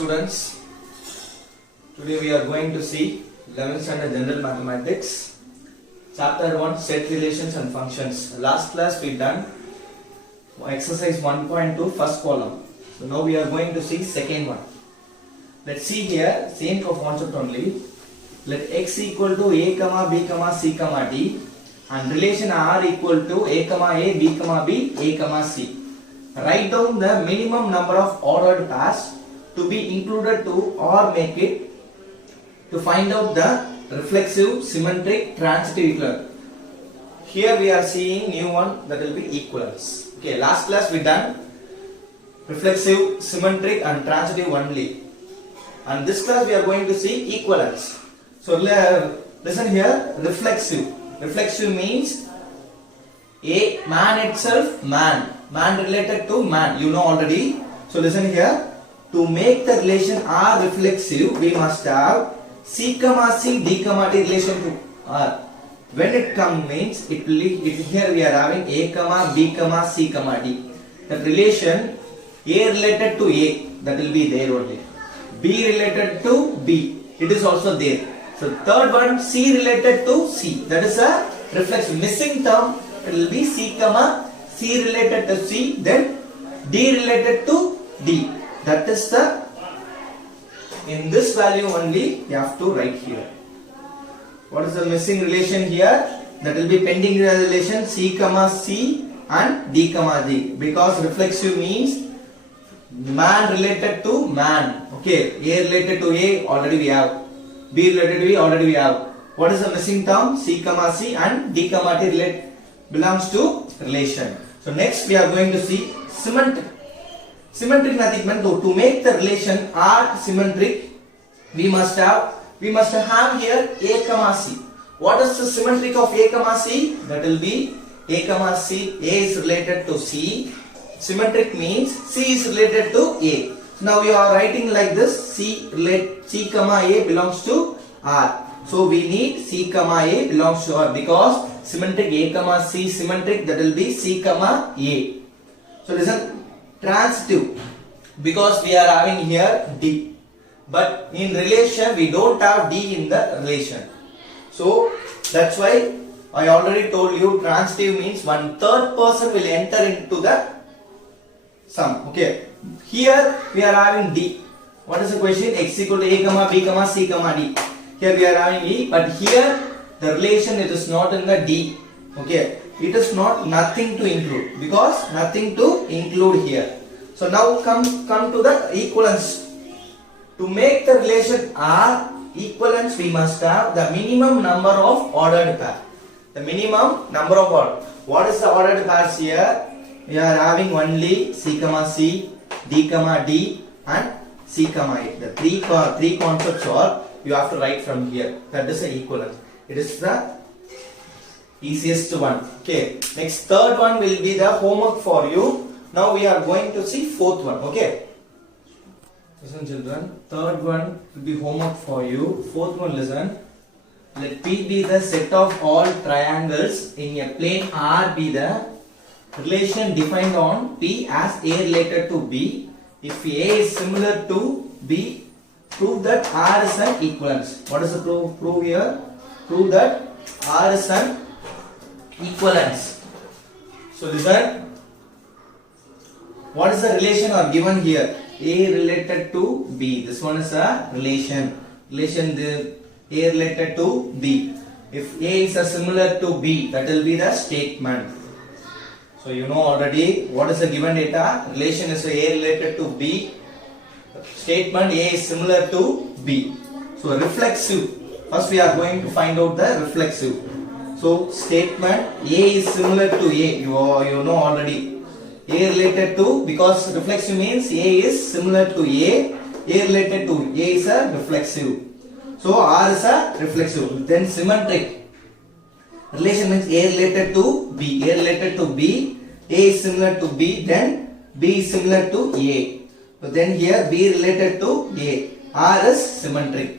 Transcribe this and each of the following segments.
students. Today we are going to see 11th standard general mathematics, chapter 1 set relations and functions. Last class we done exercise 1.2 first column. So now we are going to see second one. Let's see here, same concept only. Let x equal to a comma b comma c comma d and relation r equal to a comma a b comma b a comma c. Write down the minimum number of ordered pairs to be included to or make it to find out the reflexive, symmetric, transitive equivalent. Here we are seeing new one, that will be equivalence. Okay, last class we done reflexive, symmetric and transitive only. And this class we are going to see equivalence. So listen here, reflexive. Reflexive means a man itself, man related to man, you know already. So listen here, to make the relation R reflexive, we must have C comma C, D comma D relation to R. When it comes means, it will, here we are having A comma B comma C comma D. The relation A related to A, that will be there only. B related to B, it is also there. So third one, C related to C, that is a reflexive. Missing term, it will be C comma C related to C, then D related to D. That is the, in this value only you have to write here. What is the missing relation here? That will be pending relation C comma C and D comma D, because reflexive means man related to man. Okay, A related to A already we have, B related to B already we have. What is the missing term? C comma C and D comma D belongs to relation. So next we are going to see symmetric. Symmetric nothing meant to make the relation R symmetric, we must have here A comma C. What is the symmetric of A comma C? That will be A comma C. A is related to C. Symmetric means C is related to A. So now we are writing like this: C comma A belongs to R. So we need C comma A belongs to R, because symmetric A comma C symmetric, that will be C comma A. So listen, transitive, because we are having here D, but in relation we don't have D in the relation. So that's why I already told you transitive means one third person will enter into the sum. Okay, here we are having D. What is the question? X equal to A comma B comma C comma D. Here we are having E, but here the relation, it is not in the D. Okay, it is not nothing to include, because nothing to include here. So now come to the equivalence. To make the relation R equivalence, we must have the minimum number of ordered pair. The minimum number of ordered. What is the ordered pairs here? We are having only C comma C, D comma D and C comma A. The three concepts are, you have to write from here. That is the equivalence. It is the easiest one. Okay. Next, third one will be the homework for you. Now we are going to see fourth one. Okay. Listen children. Third one will be homework for you. Fourth one, listen. Let P be the set of all triangles in a plane R be the relation defined on P as A related to B. If A is similar to B, prove that R is an equivalence. What is the prove here? Prove that R is an equivalence. So listen, what is the relation are given here? A related to B. This one is a relation. A related to B. If A is a similar to B, that will be the statement. So you know already what is the given data. Relation is A related to B. Statement A is similar to B. So reflexive. First we are going to find out the reflexive. So statement A is similar to A. You know already. A related to, because reflexive means A is similar to A. A related to A is a reflexive. So R is a reflexive. Then symmetric. Relation means A related to B. A related to B. A is similar to B. Then B is similar to A. So then here B related to A. R is symmetric.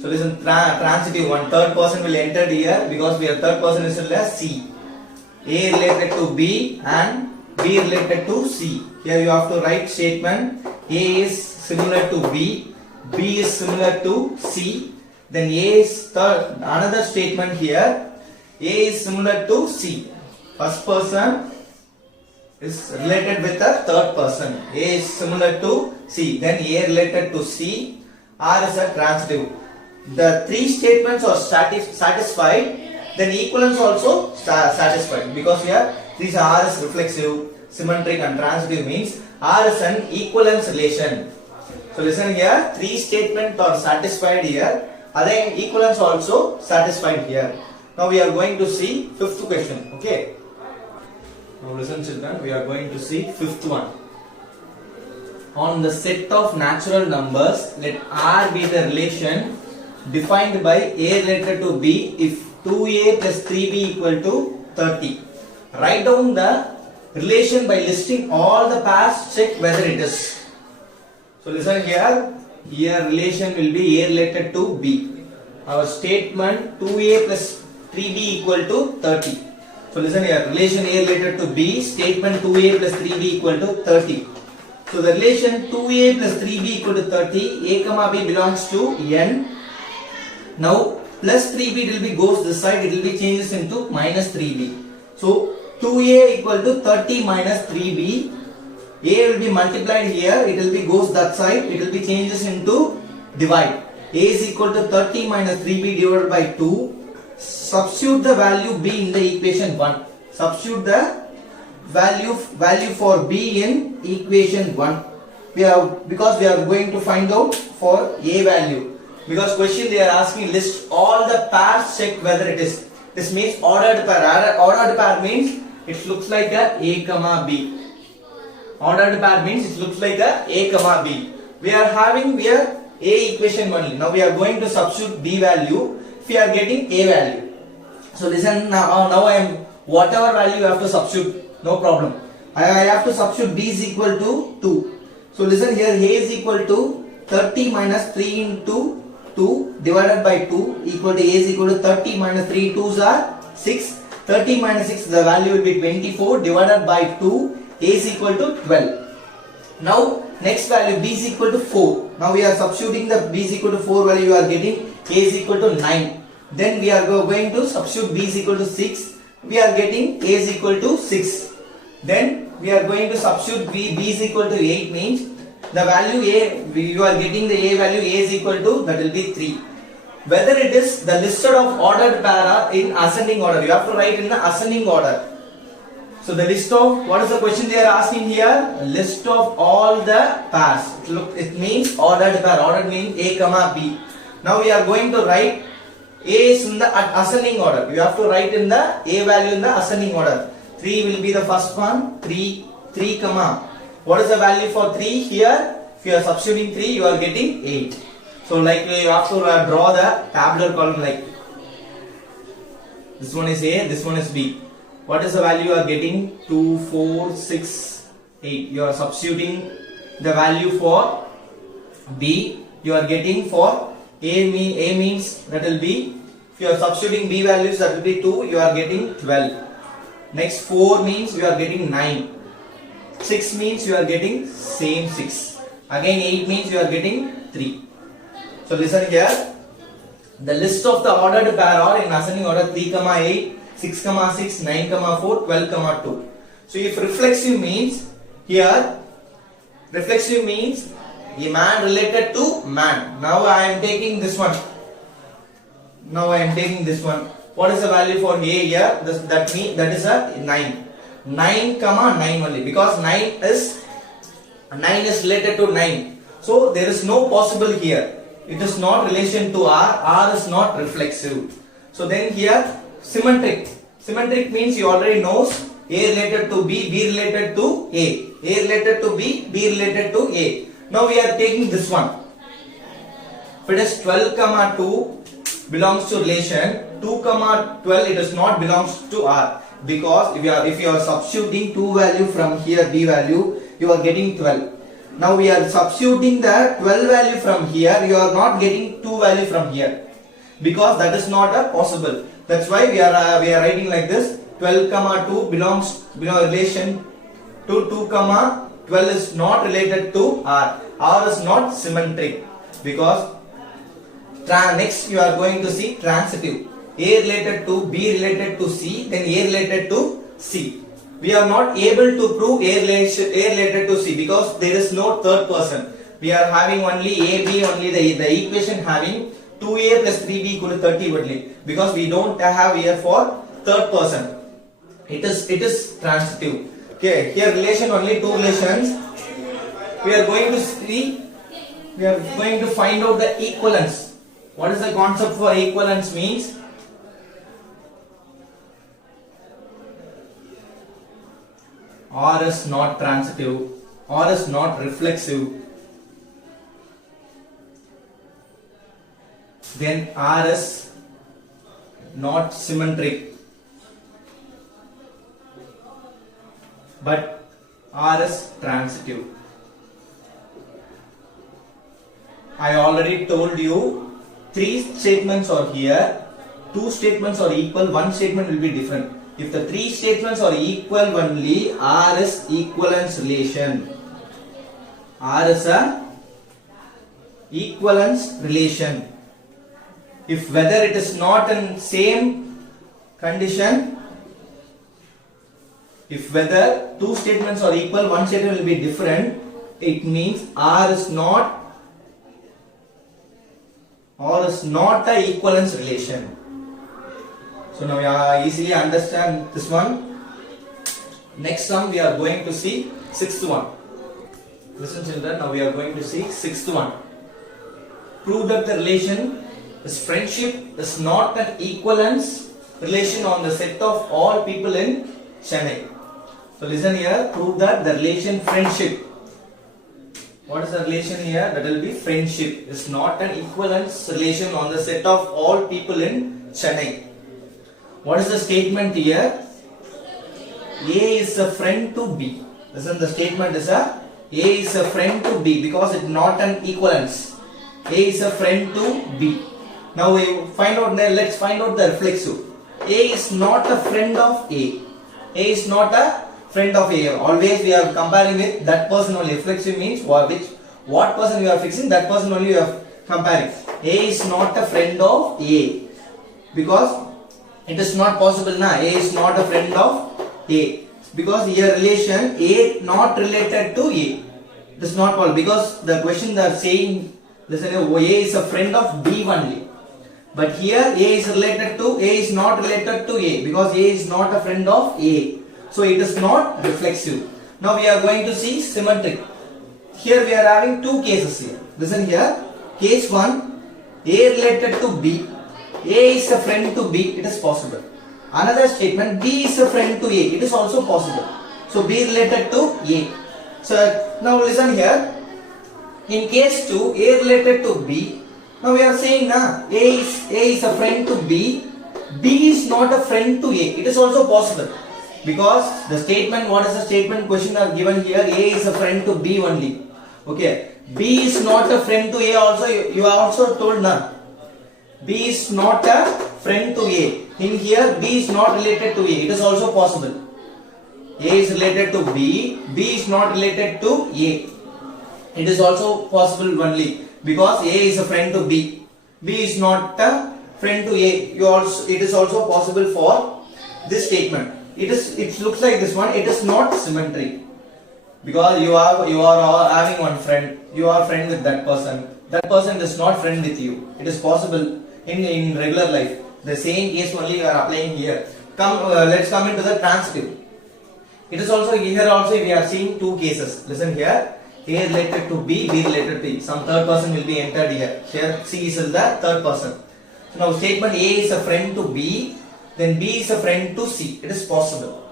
So listen, transitive one. Third person will enter here, because we are third person is C. A related to B and B related to C. Here you have to write statement A is similar to B, B is similar to C, then A is another statement here, A is similar to C. First person is related with the third person. A is similar to C, then A related to C, R is a transitive. The three statements are satisfied, then equivalence also satisfied, because here these R is reflexive, symmetric and transitive means R is an equivalence relation. So listen here, three statements are satisfied here, other equivalence also satisfied here. Now we are going to see fifth question. Okay. Now listen children, we are going to see fifth one. On the set of natural numbers, let R be the relation defined by A related to B if 2A plus 3B equal to 30. Write down the relation by listing all the pairs, check whether it is. So listen here, here relation will be A related to B. Our statement 2A plus 3B equal to 30. So listen here, relation A related to B, statement 2A plus 3B equal to 30. So the relation 2A plus 3B equal to 30, A comma B belongs to N. Now plus 3B will be goes this side, it will be changes into minus 3B. So 2A equal to 30 minus 3B. A will be multiplied here, it will be goes that side, it will be changes into divide. A is equal to 30 minus 3B divided by 2. Substitute the value B in the equation 1. Substitute the value for B in equation 1. Because we are going to find out for A value. Because question they are asking list all the pairs, check whether it is. This means ordered pair. Ordered pair means it looks like a comma B. Ordered pair means it looks like a comma B. We are having here A equation only. Now we are going to substitute B value. If we are getting A value. So listen now I am whatever value you have to substitute. No problem. I have to substitute B is equal to 2. So listen here, A is equal to 30 minus 3 into 2 divided by 2 equal to A is equal to 30 minus 3 2s are 6. 30 minus 6 the value will be 24 divided by 2, A is equal to 12. Now next value B is equal to 4. Now we are substituting the B is equal to 4 value, you are getting A is equal to 9. Then we are going to substitute B is equal to 6. We are getting A is equal to 6. Then we are going to substitute B is equal to 8 means the value A, you are getting the A value, A is equal to, that will be 3. Whether it is the listed of ordered pair in ascending order, you have to write in the ascending order. So the list of, what is the question they are asking here? List of all the pairs. It means ordered pair. Ordered means A comma B. Now we are going to write A is in the ascending order. You have to write in the A value in the ascending order. 3 will be the first one. 3 comma. What is the value for 3 here? If you are substituting 3, you are getting 8. So like you have to draw the tabular column like this one is A, this one is B. What is the value you are getting? 2, 4, 6, 8. You are substituting the value for B. You are getting for A means that will be, if you are substituting B values that will be 2, you are getting 12. Next 4 means you are getting 9. 6 means you are getting same 6. Again 8 means you are getting 3. So listen here. The list of the ordered pair are in ascending order 3, 8, 6, 6, 9, 4, 12, 2. So if reflexive means here, reflexive means a man related to man. Now I am taking this one. What is the value for A here? That is a 9. 9, 9 only, because 9 is related to 9. So there is no possible here. It is not relation to R. R is not reflexive. So then here symmetric. Symmetric means you already knows A related to B, B related to A. A related to B, B related to A. Now we are taking this one. If it is 12, 2 belongs to relation, 2, 12 it does not belongs to R. Because if you are substituting 2 value from here, B value, you are getting 12. Now we are substituting the 12 value from here, you are not getting 2 value from here. Because that is not possible. That's why we are writing like this. 12, 2 belongs relation to 2, 12 is not related to R. R is not symmetric because next you are going to see transitive. A related to B related to C, then A related to C. We are not able to prove A related to C because there is no third person. We are having only A, B, only the equation having 2A plus 3B equal to 30 only, because we don't have here for third person. It is transitive. Okay, here relation only two relations. We are going to see, we are going to find out the equivalence. What is the concept for equivalence means? R is not transitive, R is not reflexive, then R is not symmetric, but R is transitive. I already told you 3 statements are here, 2 statements are equal, 1 statement will be different. If the 3 statements are equal only, R is equivalence relation. R is a equivalence relation. If whether it is not in same condition, if whether 2 statements are equal, 1 statement will be different, it means R is not a equivalence relation. So now you easily understand this one. Next one we are going to see 6th one. Listen children, now we are going to see 6th one. Prove that the relation is friendship is not an equivalence relation on the set of all people in Chennai. So listen here, prove that the relation friendship. What is the relation here? That will be friendship is not an equivalence relation on the set of all people in Chennai. What is the statement here? A is a friend to B. Listen, the statement is A is a friend to B because it's not an equivalence. A is a friend to B. Now we find out. Let's find out the reflexive. A is not a friend of A. A is not a friend of A. Always we are comparing with that person only. Reflexive means what person you are fixing, that person only you are comparing. A is not a friend of A because it is not possible now. A is not a friend of A because here relation A not related to A. It is not possible because the question they are saying, listen, A is a friend of B only. But here A is related to, A is not related to A because A is not a friend of A. So it is not reflexive. Now we are going to see symmetric. Here we are having 2 cases here. Listen here. Case 1, A related to B. A is a friend to B, it is possible. Another statement, B is a friend to A, it is also possible. So B related to A. So now listen here. In case 2, A related to B. Now we are saying A is a friend to B. B is not a friend to A. It is also possible. Because the statement, what is the statement question are given here? A is a friend to B only. Okay. B is not a friend to A also. You are also told now. B is not a friend to A. In here, B is not related to A. It is also possible. A is related to B. B is not related to A. It is also possible only because A is a friend to B. B is not a friend to A. It is also possible for this statement. It looks like this one. It is not symmetric because you are having one friend. You are friend with that person. That person is not friend with you. It is possible in regular life. The same case only you are applying here. Let's come into the transitive. It is also here also we are seeing 2 cases. Listen here. A related to B, B related to E. Some third person will be entered here. Here C is the third person. So now statement A is a friend to B, then B is a friend to C. It is possible.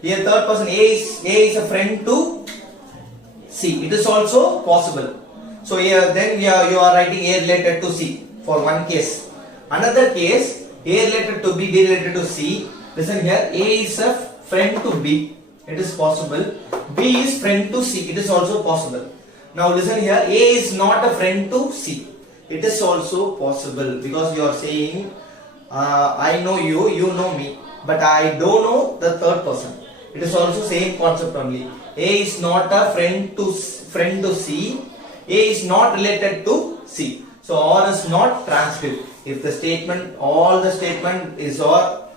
Here third person A is a friend to C. It is also possible. So here then you are writing A related to C for one case. Another case, A related to B, B related to C. Listen here, A is a friend to B. It is possible. B is friend to C. It is also possible. Now listen here, A is not a friend to C. It is also possible because you are saying, I know you, you know me, but I don't know the third person. It is also same concept only. A is not a friend to C. A is not related to C. So R is not transitive. If the statement, all the statement is or,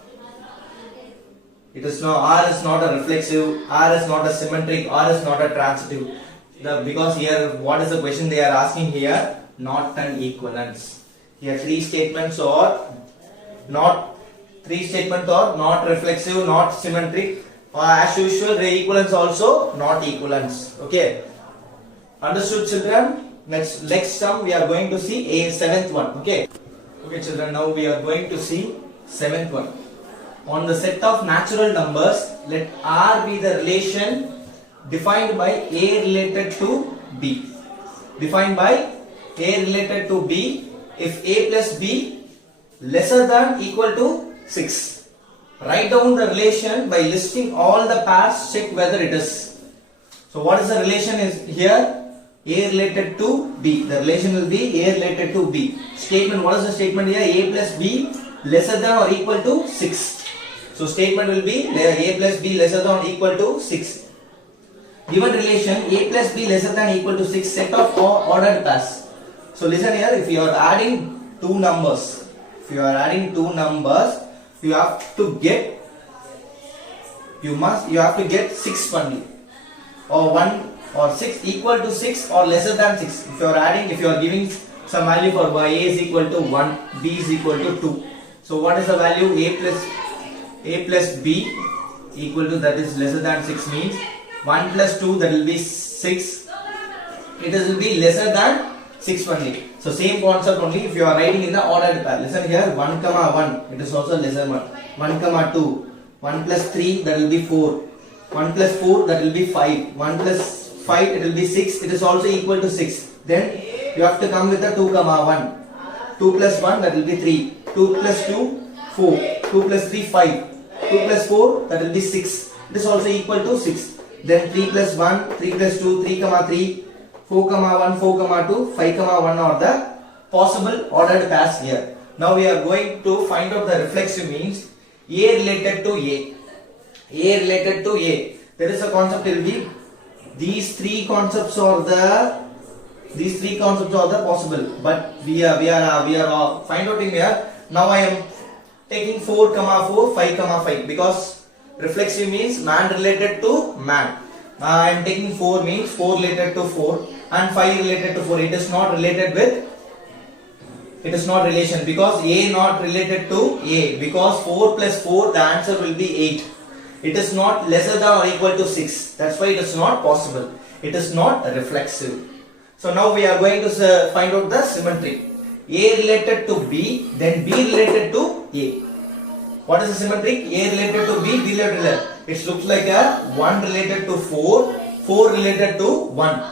it is not, R is not a reflexive, R is not a symmetric, R is not a transitive. Because here, what is the question they are asking here? Norton equivalence. Here three statements are not reflexive, not symmetric. As usual, the equivalence also not equivalence. Okay. Understood, children? Next sum we are going to see a seventh one. Okay. Okay, children. Now we are going to see seventh one. On the set of natural numbers, let R be the relation defined by A related to B. Defined by A related to B if A plus B lesser than equal to 6. Write down the relation by listing all the pairs, check whether it is. So what is the relation is here? A related to B. The relation will be A related to B. Statement, what is the statement here? A plus B lesser than or equal to 6. So statement will be A plus B lesser than or equal to 6. Given relation A plus B lesser than equal to 6, set of ordered pairs. So listen here, if you are adding two numbers, you have to get, you have to get 6 only, or 1 or 6 equal to 6 or lesser than 6. If you are adding, if you are giving some value for y, A is equal to 1, B is equal to 2. So what is the value? A plus B equal to, that is lesser than 6, means 1 plus 2, that will be 6. It will be lesser than 6 only. So same concept only if you are writing in the ordered pair. Listen here, 1 comma 1, it is also lesser than 1 comma 2, 1 plus 3, that will be 4, 1 plus 4, that will be 5, 1 plus 5, it will be 6, it is also equal to 6. Then you have to come with a 2 comma 1, 2 plus 1, that will be 3, 2 plus 2, 4, 2 plus 3, 5, 2 plus 4, that will be 6, it is also equal to 6. Then 3 plus 1, 3 plus 2, 3 comma 3, 4 comma 1, 4 comma 2, 5 comma 1 are the possible ordered pairs here. Now we are going to find out the reflexive means A related to A. A related to A. There is a concept will be these three concepts are the possible, but we are find out in here. Now I am taking 4 comma 4, 5 comma 5 because reflexive means man related to man. I am taking 4 means 4 related to 4 and 5 related to 4. It is not related with, it is not relation because A not related to A, because 4 plus 4 the answer will be 8. It is not lesser than or equal to 6. That's why it is not possible. It is not reflexive. So now we are going to find out the symmetry. A related to B, then B related to A. What is the symmetric? A related to B, B related to A. It looks like a 1 related to 4, 4 related to 1.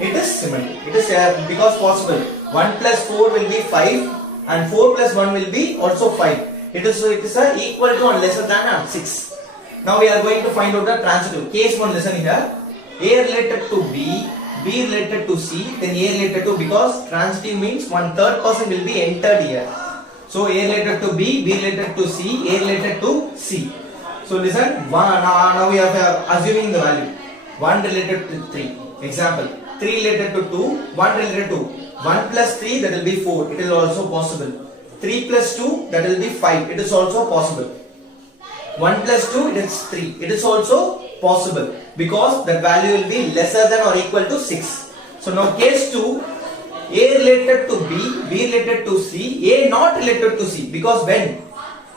It is symmetric. It is because possible. 1 plus 4 will be 5 and 4 plus 1 will be also 5. It is equal to or lesser than 6. Now we are going to find out the transitive. Case 1, listen here. A related to B, B related to C, then A related to, because transitive means one third person will be entered here. So A related to B, B related to C, A related to C. So listen, now we are assuming the value. 1 related to 3. Example, 3 related to 2, 1 related to 1 plus 3, that will be 4. It is also possible. 3 plus 2, that will be 5. It is also possible. 1 plus 2, it is 3. It is also possible because that value will be lesser than or equal to 6. So now case 2, A related to B, B related to C, A not related to C, because when?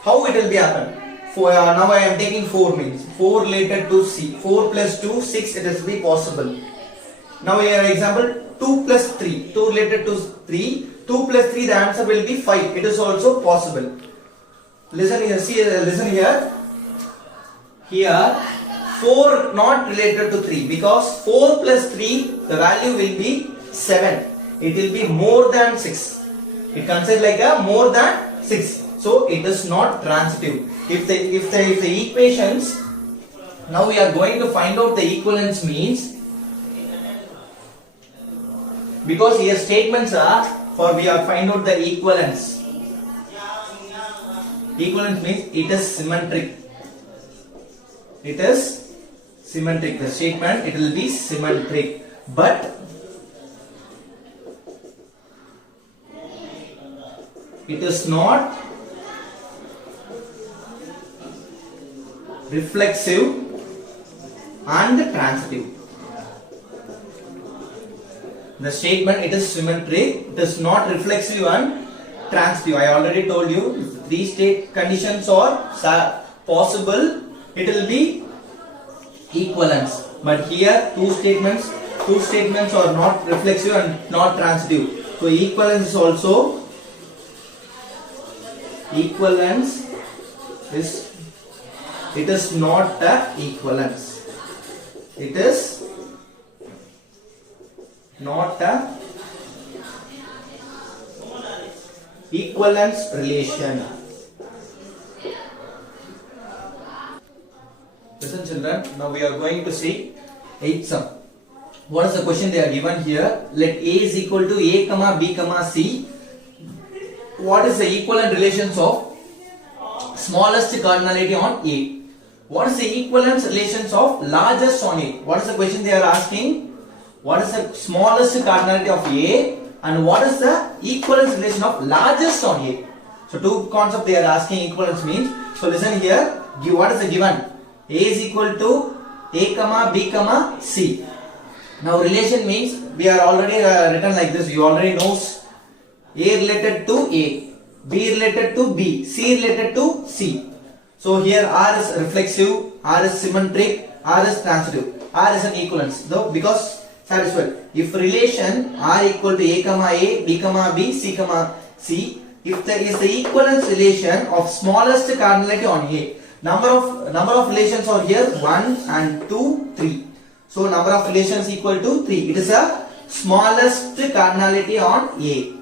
How it will be happen? Now I am taking 4 means 4 related to C, 4 plus 2, 6, it will be possible. Now here example 2 plus 3, 2 related to 3, 2 plus 3, the answer will be 5. It is also possible. Listen here, see, listen here. Here 4 not related to 3 because 4 plus 3 the value will be 7. It will be more than 6. It considered like a more than 6. So it is not transitive. If the equations, now we are going to find out the equivalence means, because here statements are for we are find out the equivalence. Equivalence means it is symmetric. It is symmetric. The statement, it will be symmetric. But It is not reflexive and transitive. The statement, it is symmetric, it is not reflexive and transitive. I already told you, if three state conditions are possible, it will be equivalence. But here two statements are not reflexive and not transitive. So equivalence is also, equivalence is, it is not a equivalence. It is not a equivalence relation. Listen children, now we are going to see 8th sum. What is the question they are given here? Let A is equal to A comma B comma C. What is the equivalent relations of smallest cardinality on A? What is the equivalence relations of largest on A? What is the question they are asking? What is the smallest cardinality of A and what is the equivalence relation of largest on A? So two concepts they are asking. Equivalence means, so listen here, what is the given? A is equal to A comma B comma C. Now relation means, we are already written like this, you already knows. A related to A, B related to B, C related to C. So here R is reflexive, R is symmetric, R is transitive, R is an equivalence. Though because satisfied. If relation R equal to A comma A, B comma B, C comma C, if there is the equivalence relation of smallest cardinality on A, number of relations are here 1 and 2, 3. So number of relations equal to 3. It is a smallest cardinality on A.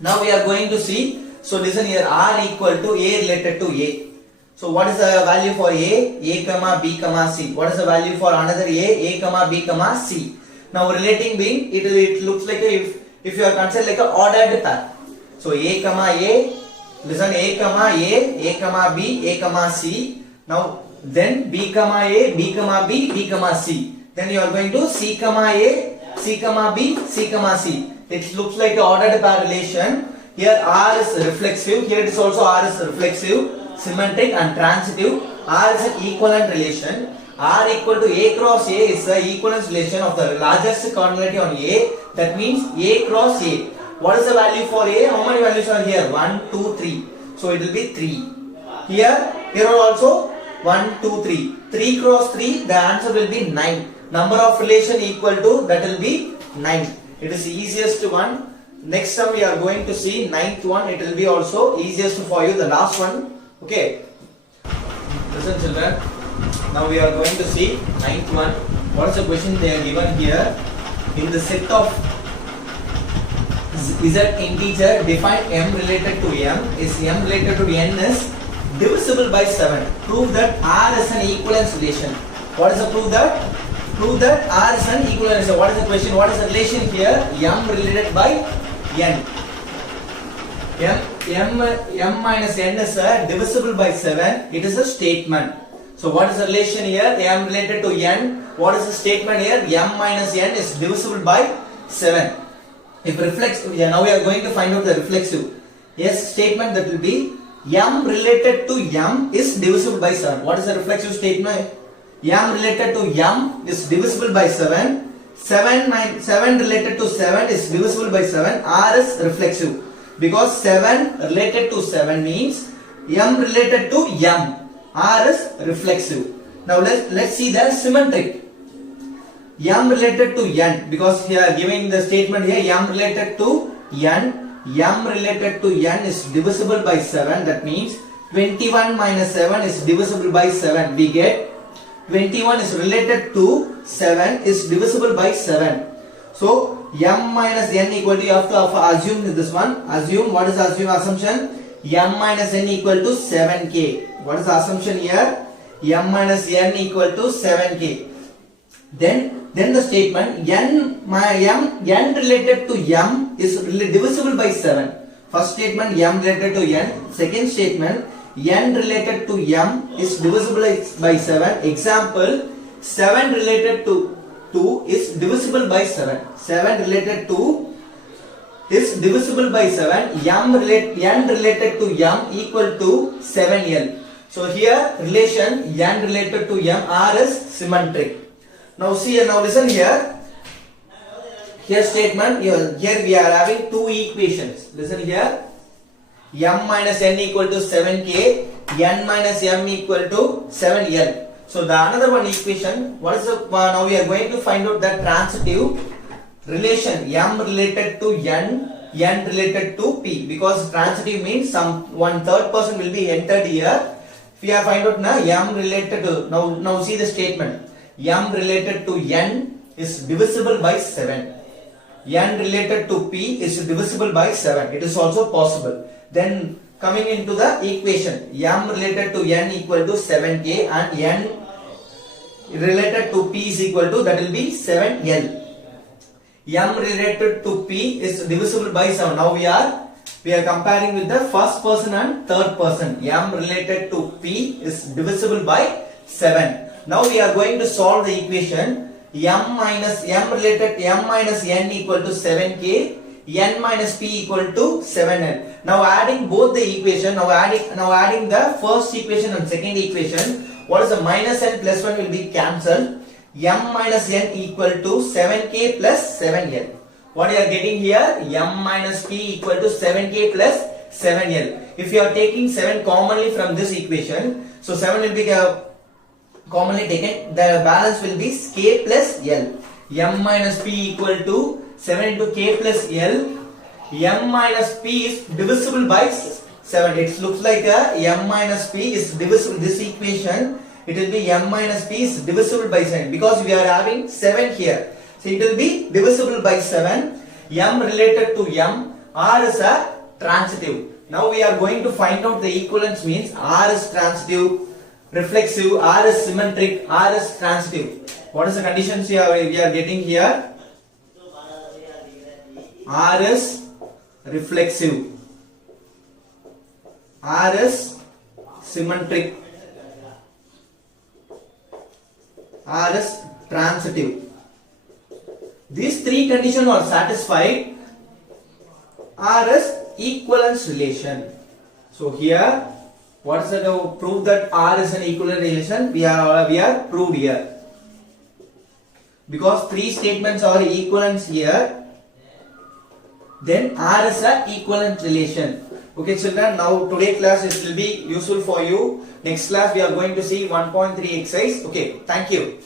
Now we are going to see. So listen here, R equal to A related to A. So what is the value for A comma B comma C? What is the value for another A comma B comma C? Now relating being, it looks like if you are considered like a ordered pair. So A comma A, listen, A comma B, A comma C. Now then B comma A, B comma B, B comma C. Then you are going to C comma A, C comma B, C comma C. It looks like a ordered pair relation. Here R is reflexive, here it is also R is reflexive, symmetric and transitive. R is an equivalent relation. R equal to A cross A is the equivalence relation of the largest cardinality on A. That means A cross A. What is the value for A? How many values are here? 1, 2, 3. So it will be 3. Here also 1, 2, 3. 3 cross 3, the answer will be 9. Number of relation equal to, that will be 9. It is the easiest one. Next time we are going to see 9th one. It will be also easiest for you, the last one. Okay. Listen children. Now we are going to see 9th one. What is the question they are given here? In the set of Z integer, define M related to M. Is M related to N is divisible by 7. Prove that R is an equivalence relation. What is the proof that? Prove that R is an equivalence relation. What is the question? What is the relation here? M related by N. M minus N is divisible by 7. It is a statement. So what is the relation here? M related to N. What is the statement here? M minus N is divisible by 7. If reflexive, now we are going to find out the reflexive. Yes, statement that will be M related to M is divisible by 7. What is the reflexive statement? M related to M is divisible by 7. 7 related to 7 is divisible by 7. R is reflexive. Because 7 related to 7 means M related to M. R is reflexive. Now let's see the symmetric. M related to N, because here giving the statement here M related to N. M related to N is divisible by 7. That means 21 minus 7 is divisible by 7. We get 21 is related to 7 is divisible by 7. So M minus N equal to, you have to assume this one. Assume, what is the assumption? M minus N equal to 7k. What is the assumption here? M minus N equal to 7k. Then the statement N related to M is divisible by 7. First statement M related to N. Second statement N related to M is divisible by 7. Example, 7 related to 2 is divisible by 7. 7 related to is divisible by 7, n related to m equal to 7l. So here relation n related to m, R is symmetric. Now see, now listen here. Here statement, here we are having two equations. Listen here. M minus n equal to 7k, n minus m equal to 7l. So the another one equation, what is the, now we are going to find out the transitive relation m related to n related to p, because transitive means one third person will be entered here. We are find out now m related to, now see the statement, m related to n is divisible by 7, n related to p is divisible by 7. It is also possible. Then coming into the equation, m related to n equal to 7k and n related to p is equal to, that will be 7l. M related to p is divisible by 7. Now we are comparing with the first person and third person. M related to p is divisible by 7. Now we are going to solve the equation m minus n equal to 7k, n minus p equal to 7n. Now adding both the equation, now adding the first equation and second equation, what is the minus n plus 1 will be cancelled. M minus n equal to 7k plus 7l. What you are getting here? M minus p equal to 7k plus 7l. If you are taking 7 commonly from this equation, so 7 will be commonly taken, the balance will be k plus l. M minus p equal to 7 into k plus l. M minus p is divisible by 7. It looks like m minus p is divisible. This equation, it will be m minus p is divisible by 7 because we are having 7 here. So it will be divisible by 7. M related to m, R is a transitive. Now we are going to find out the equivalence, means R is transitive, reflexive, R is symmetric, R is transitive. What is the conditions we are getting here? R is reflexive, R is symmetric, R is transitive. These three conditions are satisfied, R is equivalence relation. So here, what is the proof that R is an equivalent relation? We are proved here. Because three statements are equivalence here, then R is an equivalent relation. Okay children, now today class it will be useful for you. Next class we are going to see 1.3 exercise. Okay, thank you.